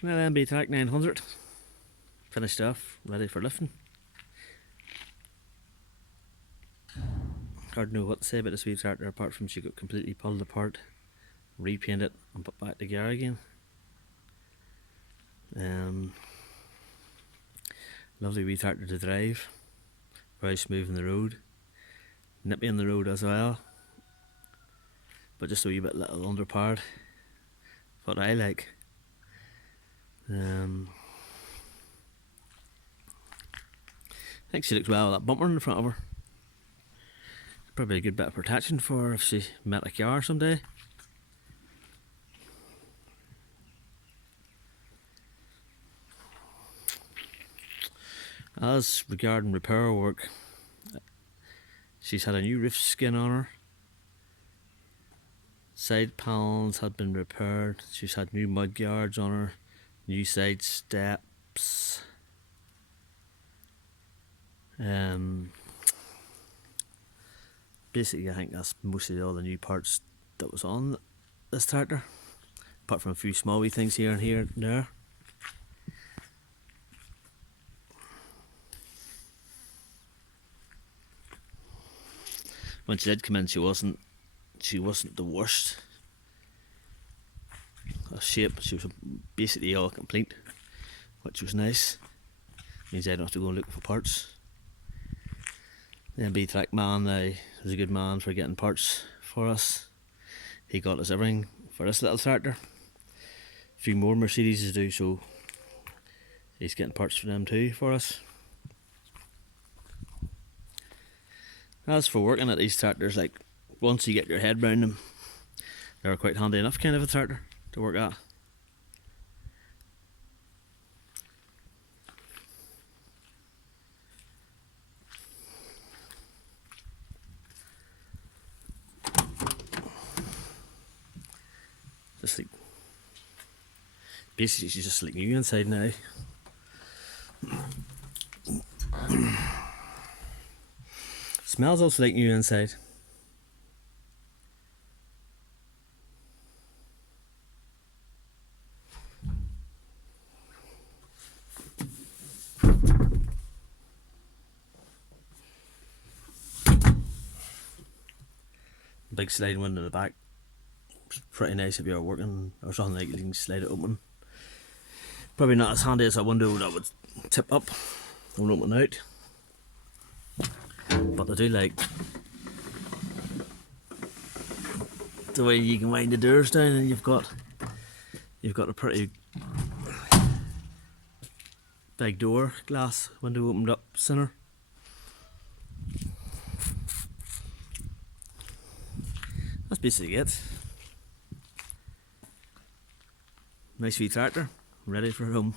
Well, MB trac 900, finished off, ready for lifting. Hard to know what to say about this wee tractor apart from she got completely pulled apart, repainted and put back together again. Lovely wee tractor to drive, very smooth on the road, nippy on the road as well, but just a wee bit little underpowered, what I like. I think she looks well with that bumper in the front of her. Probably a good bit of protection for her if she met a car someday. As regarding repair work, she's had a new roof skin on her. Side panels had been repaired. She's had new mud guards on her, new side steps. Basically I think that's mostly all the new parts that was on this tractor, apart from a few small wee things here and there. When she did come in, she wasn't the worst of shape. She was basically all complete, which was nice. Means I don't have to go and look for parts. The MB trac man was a good man for getting parts for us. He got us everything for this little tractor. A few more Mercedes do, so he's getting parts for them too for us. As for working at these tractors, like once you get your head round them, they're quite handy enough kind of a tractor to work at. Just like, basically she's just like new inside now. Smells also like new inside. Big sliding window in the back. It's pretty nice if you're working or something, like you can slide it open. Probably not as handy as a window that would tip up and open out, but I do like the way you can wind the doors down and you've got a pretty big door, glass window opened up centre. That's basically it. Nice wee tractor, ready for home.